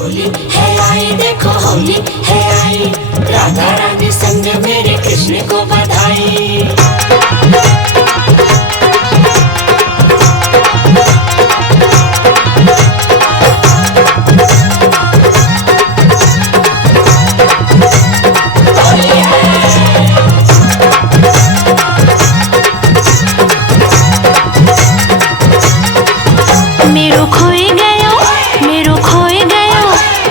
होली है आई, देखो होली है आई, राधा रानी संग मेरे कृष्ण को बधाई। मेरो खोई गयो, मेरो खोई गयो,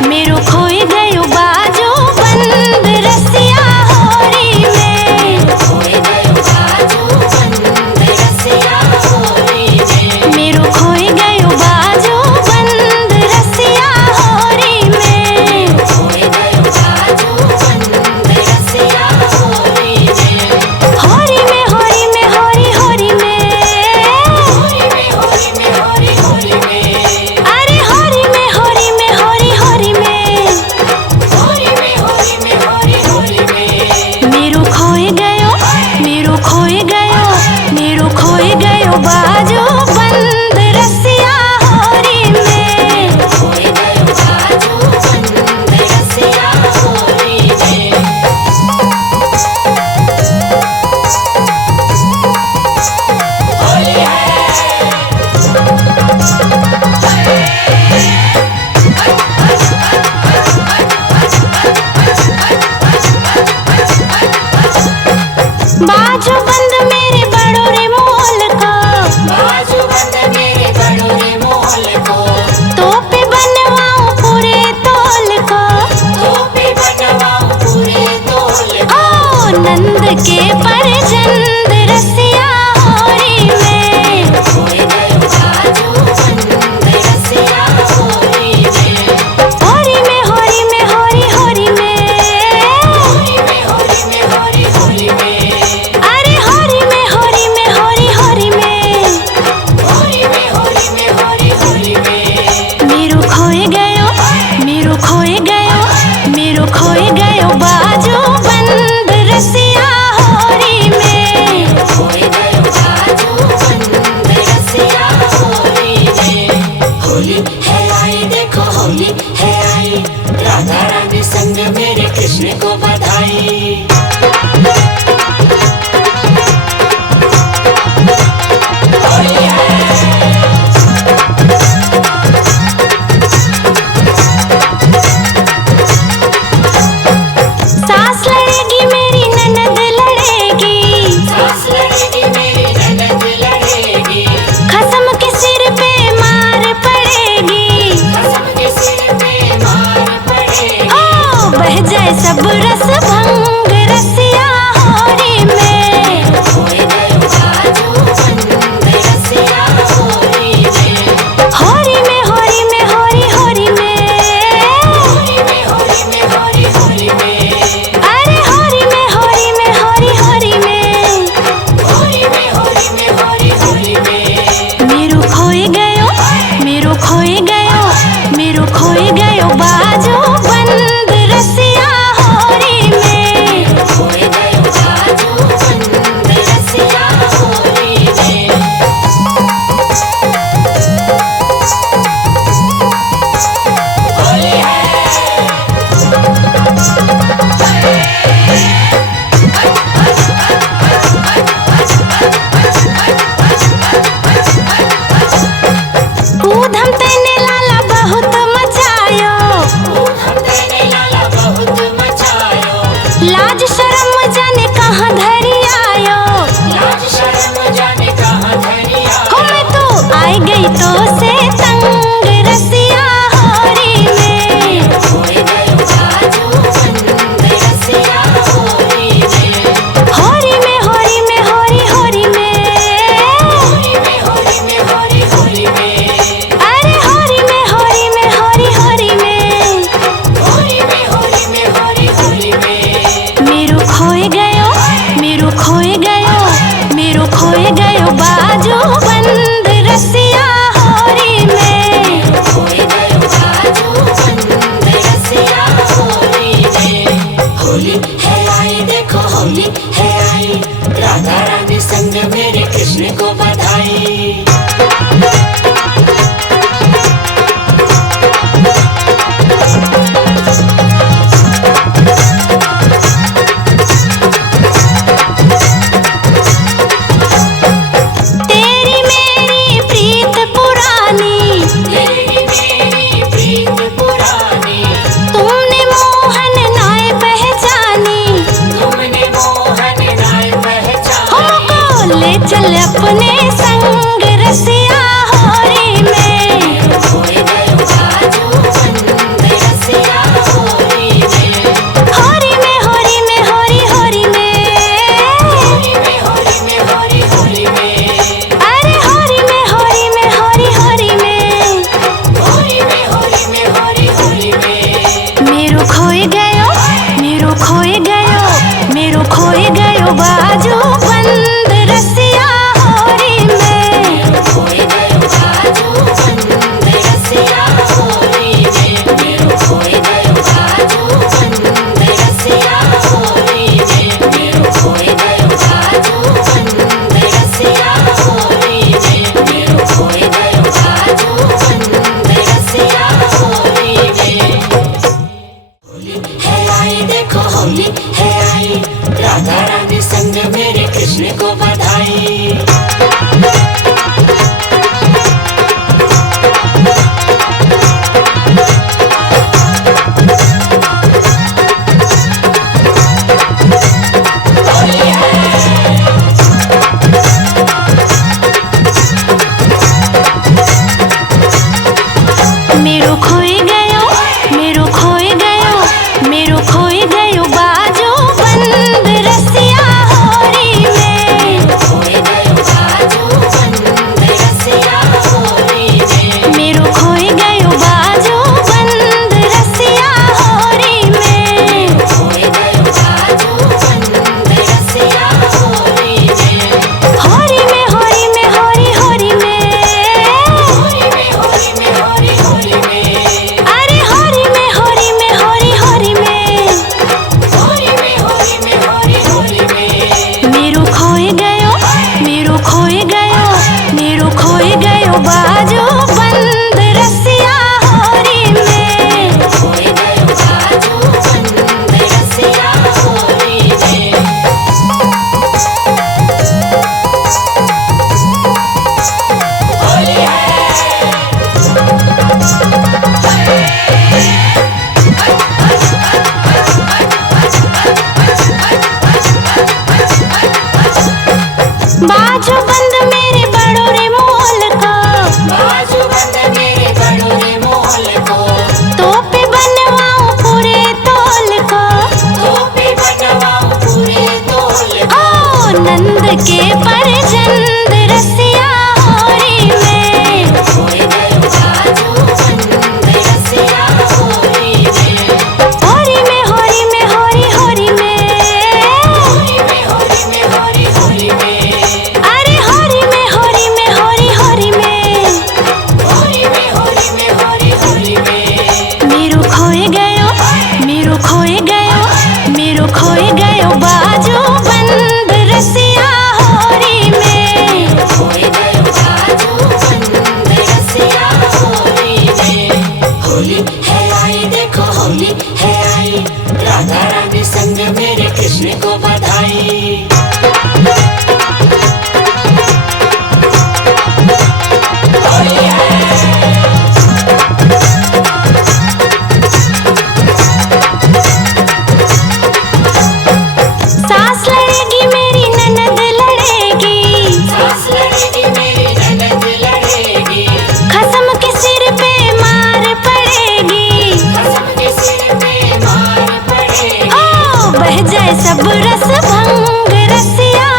मेरो खोई गयो बाजो बंद रसिया होरी में। खोई गयो बाजो बंद रसिया होरी में। मेरो खोई गयो बाजो बंद रसिया होरी में। खोई गयो बाजो बंद रसिया होरी में। होरी में होरी में होरी होरी में। होरी में होरी में होरी होरी में। अरे होरी में होरी में होरी होरी में। होरी में होरी में होरी होरी में। मेरो खोई गयो, मेरो खोई गयो, मेरो खोई गयो बाजो बंद रसिया होरी में। खोई गयो बाजो बंद रसिया होरी में। होली बाजो बंद मेरे बड़ो रे मोल को, बाजू बंद मेरे बड़ो रे मोल को। तो पे बनवाऊं पूरे तोल को। टोपी बनवाऊं पूरे तोल को। ओ नंद के परजंद रसिया होरी में। खोई गयो बाजू बंद रसिया होरी में। होरी में होरी में होरी होरी में। होरी में होरी में होरी होरी में। अरे होरी में होरी में होरी होरी में। होरी में होरी में होरी होरी में। मेरो खोए गयो, मेरो खोए गयो, मेरो खोए गयो बाजो बंद रसिया होरी में। खोई गयो बाजू बंद रसिया होरी में। होली है आई, देखो होली है आई, राधा रानी संग मेरे कृष्ण को बधाई। होली सास लड़ेगी मेरी ननद लड़ेगी, सास लड़ेगी मेरी ननद लड़ेगी। खसम के सिर पे मार पड़ेगी। कसम के सिर पे मार पड़ेगी। ओ बह जाए सब रस भंग रसिया होरी में। खोई गयो बाजू बंद रसिया होरी में। होरी में होरी में होरी होरी में। होरी में होरी में होरी होरी में। अरे होरी में होरी में होरी होरी में। होरी में होरी में होरी होरी में। मेरो खोए गयो, मेरो खोए गयो, मेरो खोए गयो बाजो बंद रसिया होरी में। खोई गयो बाजू बंद रसिया होरी में। होली ऊधम तेने लाला बहुत मचायो। हम तेरे लाला बहुत मचायो। लाज शर्म जाने कहाँ धरी आयो। लाज शर्म जाने कहाँ धरिया। हो मैं तो आई गई तो से तंग रसिया होरी में। खोई गयो बाजू बंद रसिया होरी में। होरी में होरी में होरी होरी में। होरी में होरी में होरी होरी में। अरे होरी में होरी में होरी होरी में। होरी में होरी में होरी होरी में। मेरो खोए गयो, मेरो खोए गयो, मेरो खोए गयो बाजो बंद रसिया होरी अपने संग रसिया होरी में। खोए गयो बाजू बंद रसिया होरी में। होरी में होरी में होरी होरी में। होली में होली में होली होली में। अरे होरी में होरी में होरी होरी में। होली में होली में होली होली में। मेरो खोए गयो, मेरो खोए गयो, मेरो खोए गयो बाजू बंद रसिया होरी में। खोए गयो बाजू बंद रसिया होरी में। मेरो खोए गयो बाजू बंद रसिया होरी में। मेरो खोए गयो बाजू बंद रसिया होरी में। मेरो खोए गयो बाजू बंद रसिया होरी में। होली है आई देखो होली है आई, राधा रानी संग मेरे कृष्ण को बधाई। मेरो खोए गयो, मेरो खोए गयो, मेरो खोए गयो बाजू बंद रसिया होरी में। खोए गयो बाजू बंद रसिया होरी में। मेरो खोए गयो बाजू बंद रसिया होरी में। खोए गयो बाजू बंद रसिया होरी में। होरी में होरी में होरी होरी में। होली में होली में होली होली में। अरे होरी में होरी में होरी होरी में। होली में होली में होली होली में। मेरो खोए गयो, मेरो खोए गयो, मेरो खोए गयो बाजू बंद रसिया होरी में। खोए गयो बाजू बंद रसिया होरी में। होली बाजू बंद मेरे बड़ो रे मोल को, बाजू बंद मेरे बड़ो रे मोल को। तो पे बनवाऊं पूरे तोल को। टोपी बनवाऊं पूरे तोल को। ओ नंद के परजंद रसिया होरी में। खोए गयो बाजू बंद रसिया होरी में। होरी में होरी में होरी होरी में। होली में होली में होली होली में। अरे होरी में होरी में होरी होरी में। होली में होली में होली होली में। मेरो खोए गयो, मेरो खोए गयो, मेरो खोए गयो बाजू बंद रसिया होरी में। खोए गयो बाजू बंद रसिया होरी में। होली है आई देखो होली है आई, राधा रानी संग मेरे कृष्ण को बधाई। होली सास लड़ेगी मेरी ननद लड़ेगी, सास लड़ेगी मेरी ननद लड़ेगी। खसम के सिर पे मार पड़ेगी। कसम के सिर पे मार पड़ेगी। ओ बह जाए सब रस भंग रसिया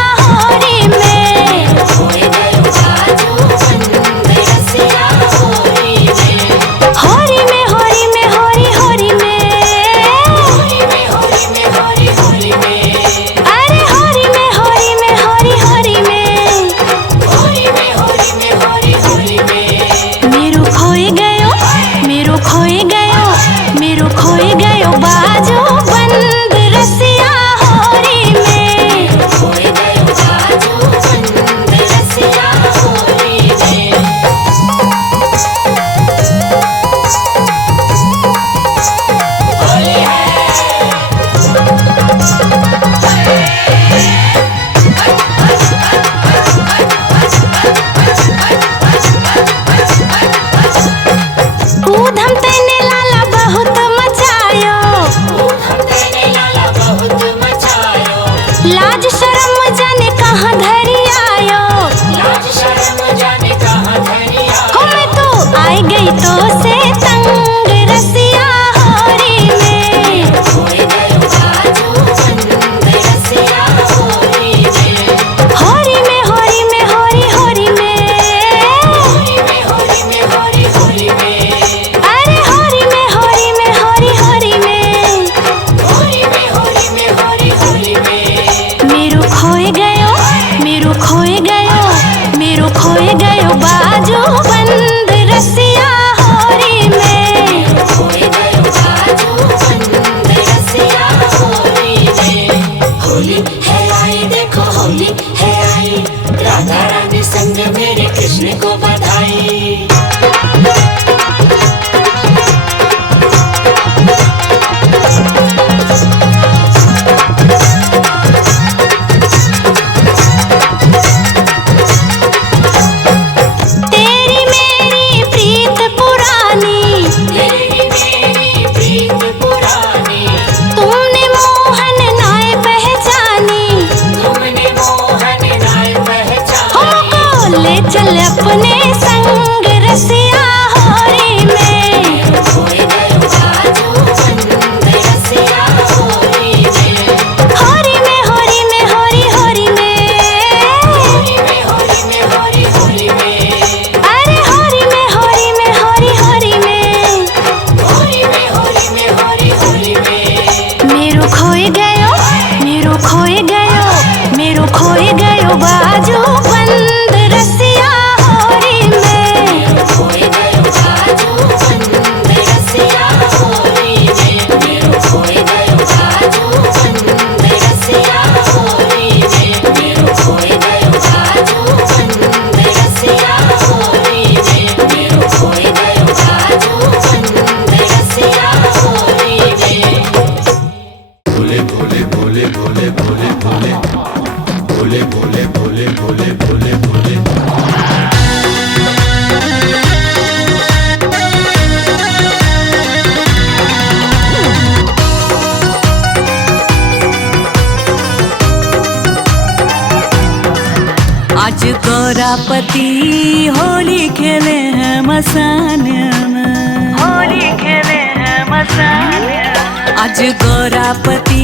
गौरापति होली खेले हैं मसान में, होली खेले हैं मसान में। आज गौरापति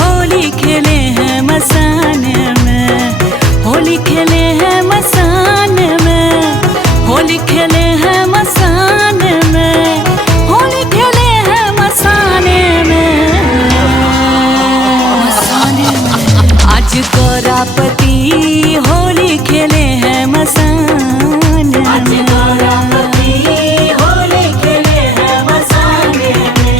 होली खेले हैं मसान में, होली खेले हैं मसान में, होली खेले हैं मसान में, होली खेले हैं मसाने में, मसाने में। आज गौरापति होली खेले हैं मसान में, आज गौरापति होली खेले हैं मसाने में।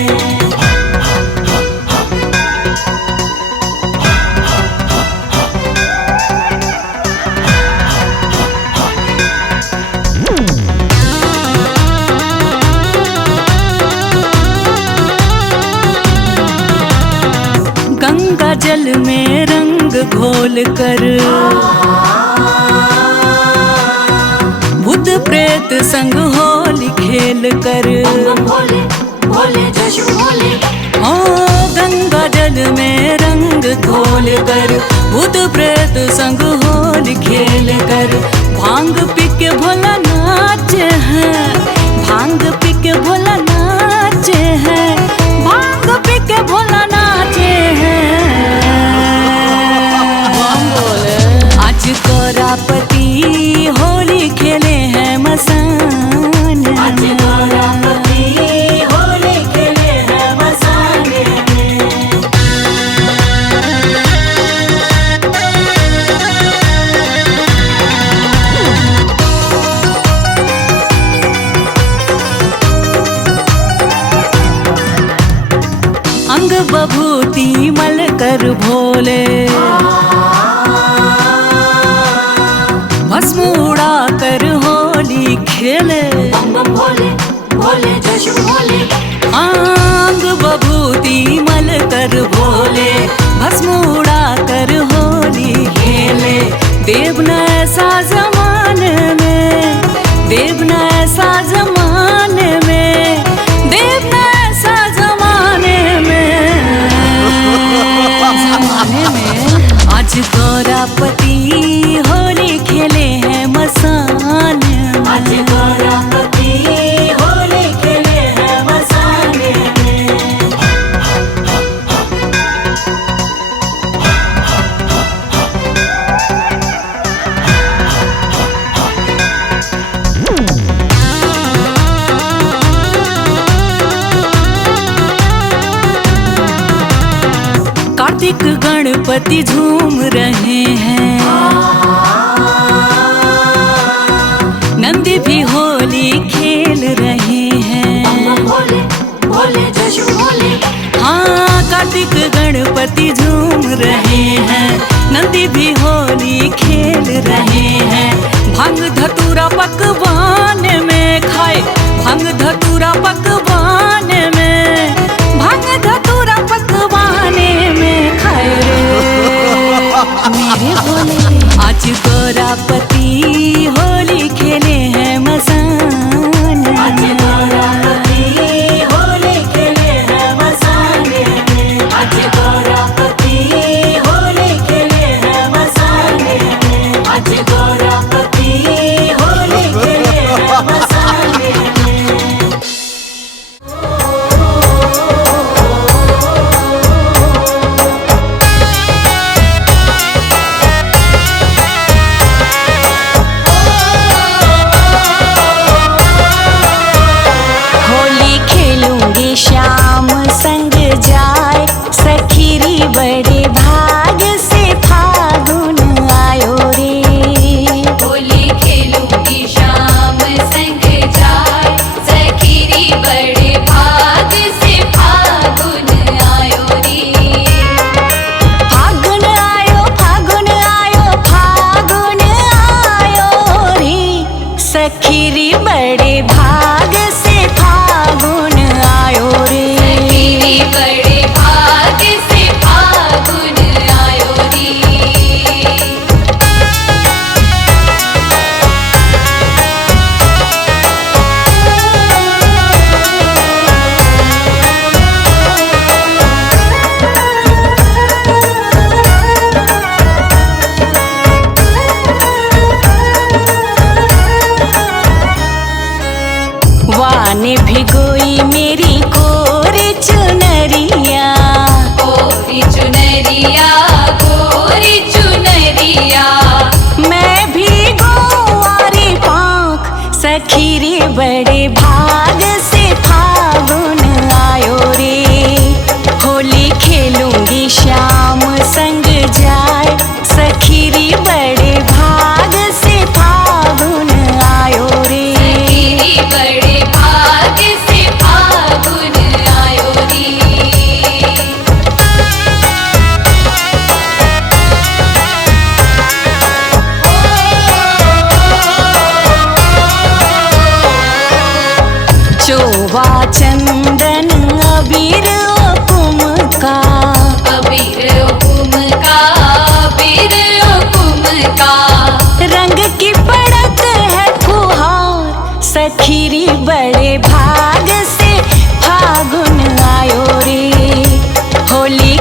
गंगा जल में रंग घोल कर भूत प्रेत संग होली खेल कर, बम भोले भोले जशु भोले। ओ गंगा जल में रंग घोल कर भूत प्रेत संग होली खेल कर, भांग पी के भोला नाच है, भांग पी के भोला नाच है, भांग पी के भोला नाच है। आज गौरापति होली खेले हैं मसान में, आज गौरापति होली खेले हैं मसाने में। अंग बभूति मल कर भोले, भस्म उड़ा कर होली खेले, बम बम भोले भोले जशु भोले। अंग बभूति मल कर भोले, भस्म उड़ा कर होली खेले। देव न ऐसा जमाने में, देव न ऐसा जमाने में, देव न ऐसा जमाने में, जमाने में। आज गौरापति होली खेले हैं मसान में, आज गौरापति होली खेले हैं मसाने में। कार्तिक गणपति झूम रहे हैं, नंदी भी होली खेल रहे हैं। बम भोले भोले जशु भोले। हाँ कार्तिक गणपति झूम रहे हैं, नंदी भी होली खेल रहे हैं। भांग धतूरा पकवान में खाए, भांग धतूरा पकवान में, भांग धतूरा पकवान में खाए रे मेरे भोले। आज गौरापति होली खेले हैं मसान में, आज गौरापति होली खेले हैं मसाने में। आज गौरापति होली खेले हैं मसाने में। आज गौरापति होली खेले हैं मसाने में।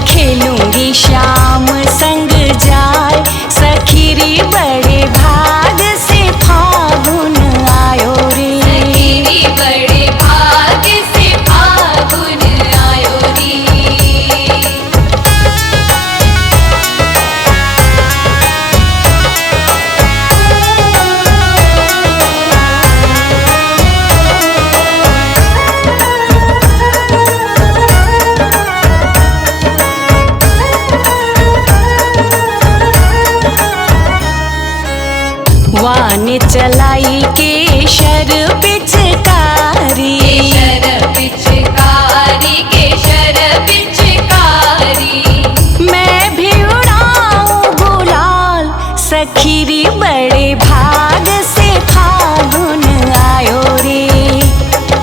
खेलूंगी श्याम संग जाए, सखीरी बड़े भाग से फागुन आयो रे। सखीरी बड़े भाग से फागुन आयो रे। वान चलाई केशर पिचकारी, केशर पिचकारी, केशर पिचकारी। मैं भी उड़ाऊं गुलाल, सखीरी बड़े भाग से फागुन आयो रे।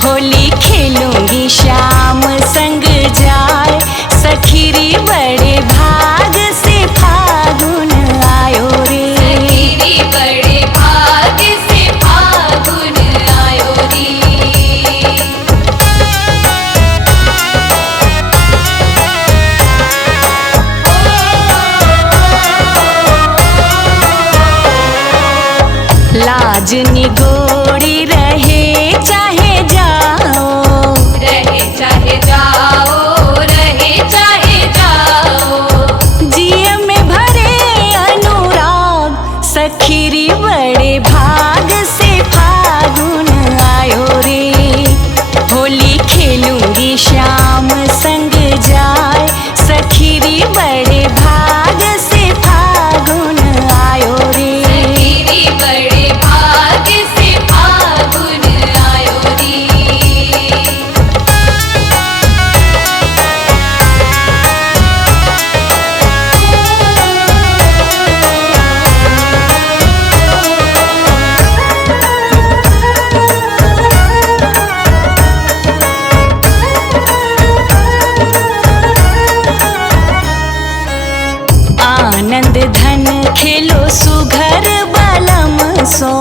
होली खेलूंगी श्याम संग जाए, सखीरी बड़े भाग से फागुन आयो रे। सखीरी बड़े भाग से फागुन आयो रे। लाज निगोड़ी रहे चाहे जाओ, रहे चाहे जाओ, रहे चाहे जाओ। जिय में भरे अनुराग, सखीरी बड़े भाग से फागुन आयो रे। होली खेलूंगी श्याम संग जाए, सखीरी बड़े भाग से फागुन आयो रे। सखीरी बड़े भाग से फागुन आयो रे। आनंद धन खेलो सुघर बलम सो,